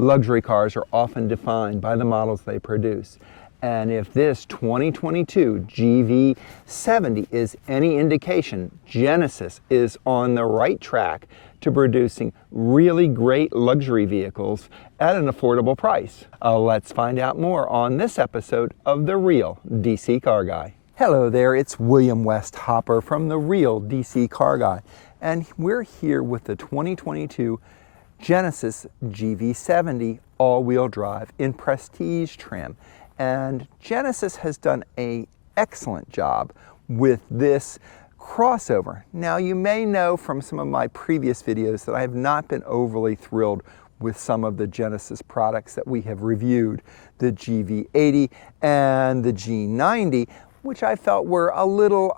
Luxury cars are often defined by the models they produce. And if this 2022 GV70 is any indication, Genesis is on the right track to producing really great luxury vehicles at an affordable price. Let's find out more on this episode of The Real DC Car Guy. Hello there, it's William West Hopper from The Real DC Car Guy, and we're here with the 2022 Genesis GV70 all-wheel drive in prestige trim. And Genesis has done an excellent job with this crossover. Now, you may know from some of my previous videos that I have not been overly thrilled with some of the Genesis products that we have reviewed, the GV80 and the G90, which I felt were a little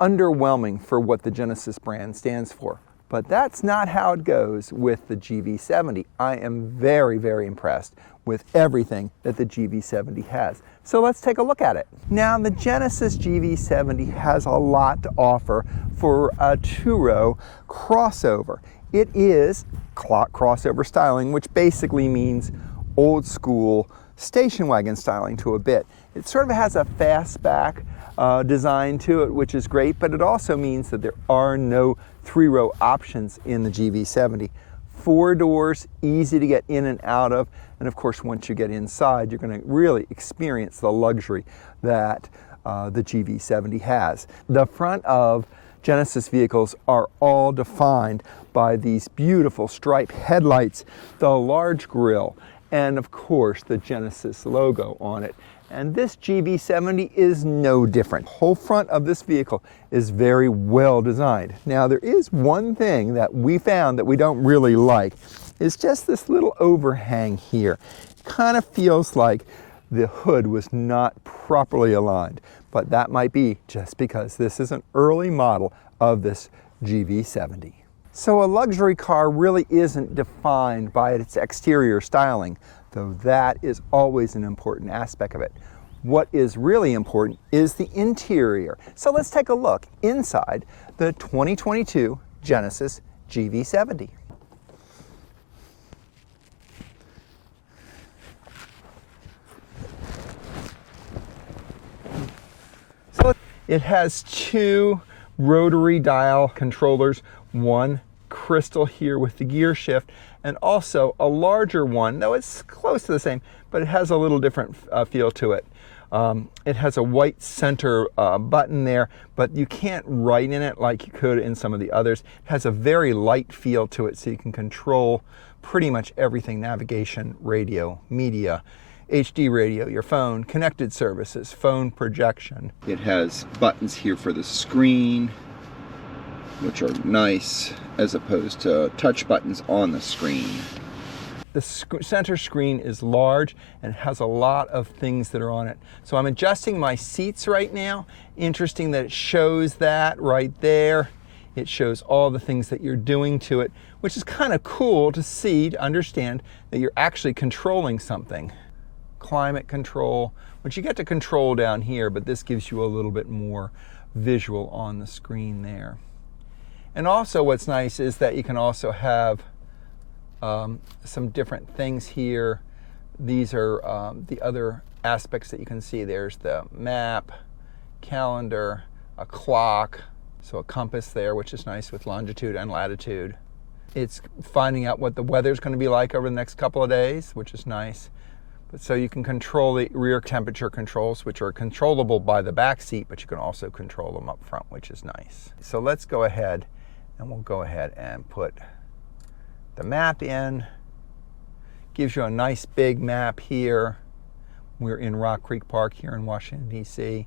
underwhelming for what the Genesis brand stands for. But that's not how it goes with the GV70. I am very, very impressed with everything that the GV70 has. So let's take a look at it. Now, the Genesis GV70 has a lot to offer for a two-row crossover. It is clock crossover styling, which basically means old school station wagon styling to a bit. It sort of has a fastback design to it, which is great, but it also means that there are no three-row options in the GV70. 4 doors, easy to get in and out of, and of course once you get inside you're going to really experience the luxury that the GV70 has. The front of Genesis vehicles are all defined by these beautiful stripe headlights, the large grille, and of course the Genesis logo on it. And this GV70 is no different. The whole front of this vehicle is very well designed. Now, there is one thing that we found that we don't really like. It's just this little overhang here. It kind of feels like the hood was not properly aligned, but that might be just because this is an early model of this GV70. So a luxury car really isn't defined by its exterior styling, though that is always an important aspect of it. What is really important is the interior. So let's take a look inside the 2022 Genesis GV70. So it has 2 rotary dial controllers, one crystal here with the gear shift, and also a larger one, though it's close to the same, but it has a little different feel to it. It has a white center button there, but you can't write in it like you could in some of the others. It has a very light feel to it, so you can control pretty much everything: navigation, radio, media, HD radio, your phone, connected services, phone projection. It has buttons here for the screen, which are nice, as opposed to touch buttons on the screen. The center screen is large and has a lot of things that are on it. So I'm adjusting my seats right now. Interesting that it shows that right there. It shows all the things that you're doing to it, which is kind of cool to see, to understand that you're actually controlling something. Climate control, which you get to control down here, but this gives you a little bit more visual on the screen there. And also what's nice is that you can also have some different things here. These are the other aspects that you can see. There's the map, calendar, a clock, so a compass there, which is nice with longitude and latitude. It's finding out what the weather's going to be like over the next couple of days, which is nice. But so you can control the rear temperature controls, which are controllable by the back seat, but you can also control them up front, which is nice. So let's go ahead and we'll go ahead and put the map in. Gives you a nice big map here. We're in Rock Creek Park here in Washington, D.C.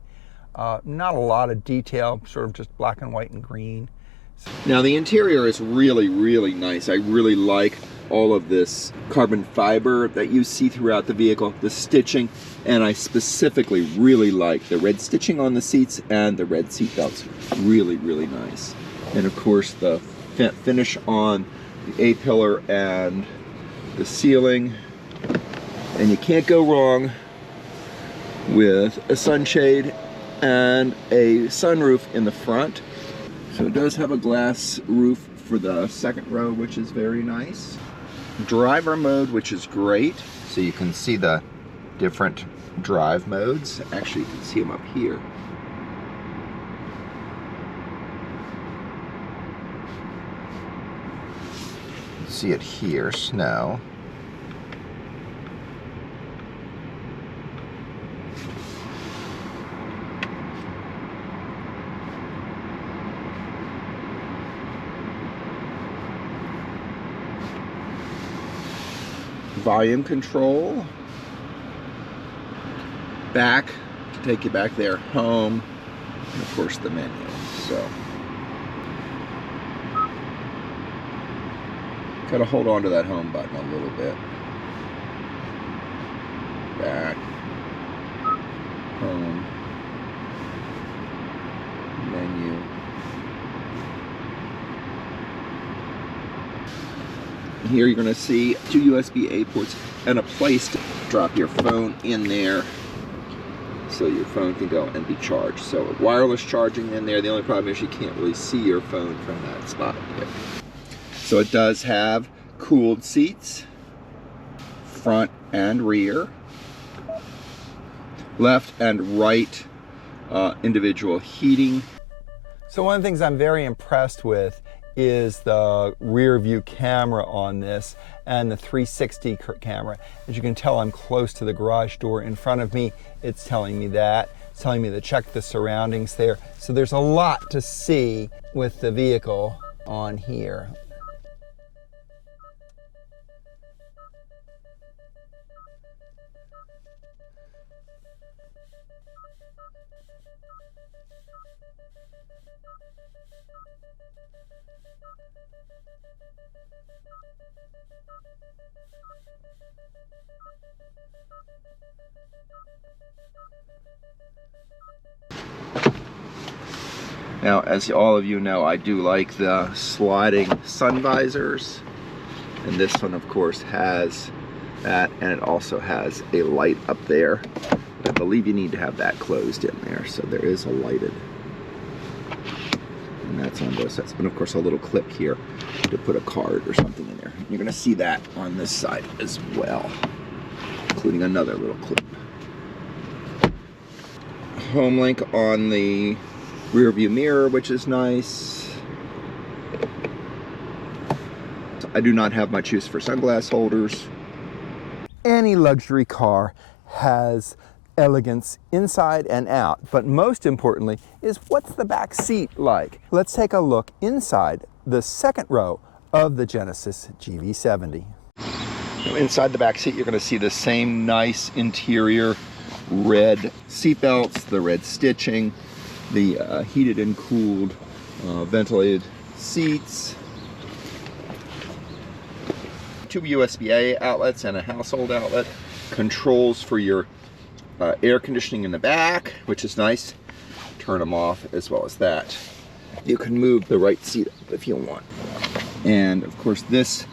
Not a lot of detail, sort of just black and white and green. Now the interior is really, really nice. I really like all of this carbon fiber that you see throughout the vehicle, the stitching, and I specifically really like the red stitching on the seats and the red seat belts. Really, really nice. And of course the finish on the A-pillar and the ceiling, and you can't go wrong with a sunshade and a sunroof in the front. So it does have a glass roof for the second row, which is very nice. driver mode, which is great. So you can see the different drive modes. Actually, you can see them up here. See it here, snow. Volume control. Back to take you back there, home, and of course the menu. So gotta hold on to that home button a little bit. Back, home, menu. And here you're gonna see 2 USB-A ports and a place to drop your phone in there so your phone can go and be charged. So wireless charging in there. The only problem is you can't really see your phone from that spot there. So it does have cooled seats, front and rear, left and right individual heating. So one of the things I'm very impressed with is the rear view camera on this and the 360 camera. As you can tell, I'm close to the garage door in front of me. It's telling me that. It's telling me to check the surroundings there. So there's a lot to see with the vehicle on here. Now, as all of you know, I do like the sliding sun visors, and this one of course has that, and it also has a light up there. I believe you need to have that closed in there, so there is a lighted, and that's on both sides. And of course a little clip here to put a card or something in there. You're going to see that on this side as well, including another little clip. Home link on the rear view mirror, which is nice. I do not have much use for sunglass holders. Any luxury car has elegance inside and out, but most importantly is what's the back seat like. Let's take a look inside the second row of the Genesis GV70. Now, inside the back seat, you're going to see the same nice interior red seat belts, the red stitching, the heated and cooled ventilated seats, 2 USB-A outlets and a household outlet, controls for your air conditioning in the back, which is nice. Turn them off as well as that. You can move the right seat up if you want. And of course this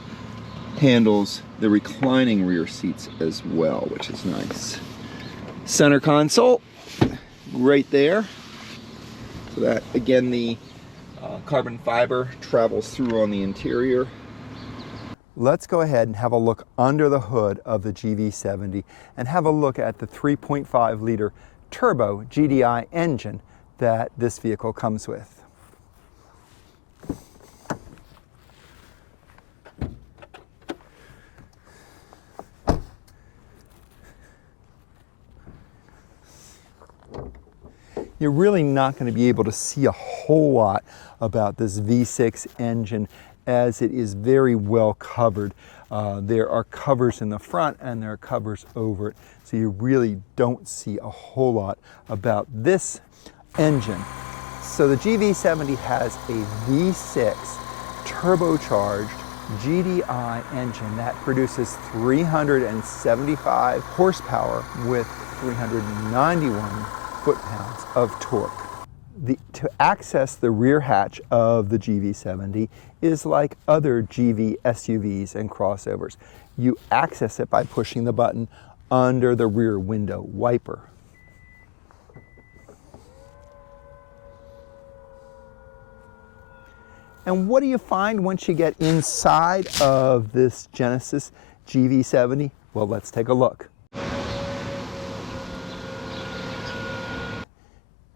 handles the reclining rear seats as well, which is nice. Center console, right there. So that, again, the carbon fiber travels through on the interior. Let's go ahead and have a look under the hood of the GV70 and have a look at the 3.5 liter turbo GDI engine that this vehicle comes with. You're really not going to be able to see a whole lot about this V6 engine as it is very well covered. There are covers in the front and there are covers over it, so you really don't see a whole lot about this engine. So the GV70 has a V6 turbocharged GDI engine that produces 375 horsepower with 391 foot-pounds of torque. To access the rear hatch of the GV70 is like other GV SUVs and crossovers. You access it by pushing the button under the rear window wiper. And what do you find once you get inside of this Genesis GV70? Well, let's take a look.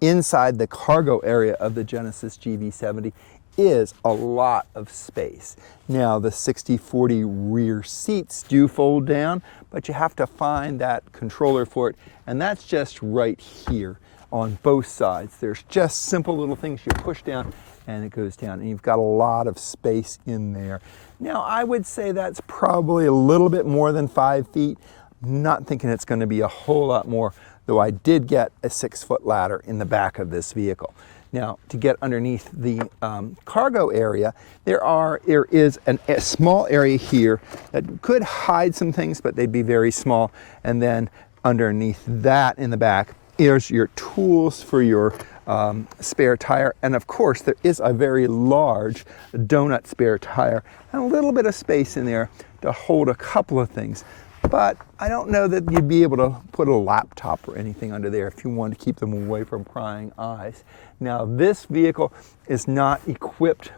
Inside the cargo area of the Genesis GV70 is a lot of space. Now the 60/40 rear seats do fold down, but you have to find that controller for it, and that's just right here on both sides. There's just simple little things you push down and it goes down, and you've got a lot of space in there. Now I would say that's probably a little bit more than 5 feet. Not thinking it's going to be a whole lot more, though I did get a 6-foot ladder in the back of this vehicle. Now, to get underneath the cargo area, there is a small area here that could hide some things, but they'd be very small. And then underneath that in the back, here's your tools for your spare tire. And of course, there is a very large donut spare tire and a little bit of space in there to hold a couple of things. But I don't know that you'd be able to put a laptop or anything under there if you wanted to keep them away from prying eyes. Now, this vehicle is not equipped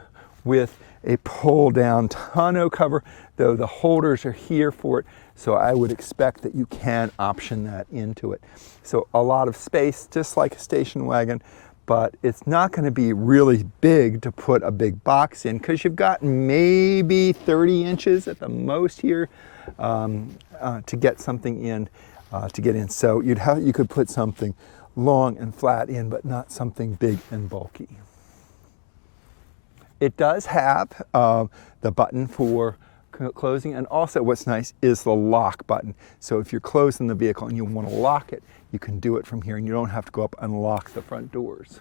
with a pull-down tonneau cover, though the holders are here for it, so I would expect that you can option that into it. So a lot of space, just like a station wagon, but it's not going to be really big to put a big box in, because you've got maybe 30 inches at the most here to get something in, So you could put something long and flat in, but not something big and bulky. It does have the button for closing, and also what's nice is the lock button. So if you're closing the vehicle and you want to lock it, you can do it from here, and you don't have to go up and lock the front doors.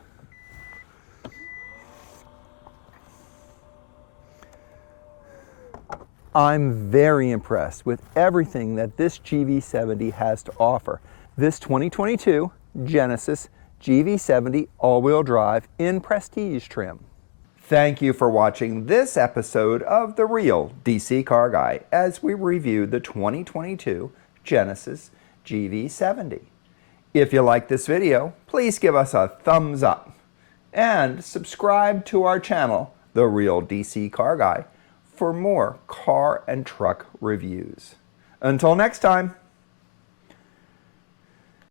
I'm very impressed with everything that this GV70 has to offer. This 2022 Genesis GV70 all-wheel drive in Prestige trim. Thank you for watching this episode of The Real DC Car Guy as we review the 2022 Genesis GV70. If you like this video, please give us a thumbs up and subscribe to our channel, The Real DC Car Guy, for more car and truck reviews. Until next time.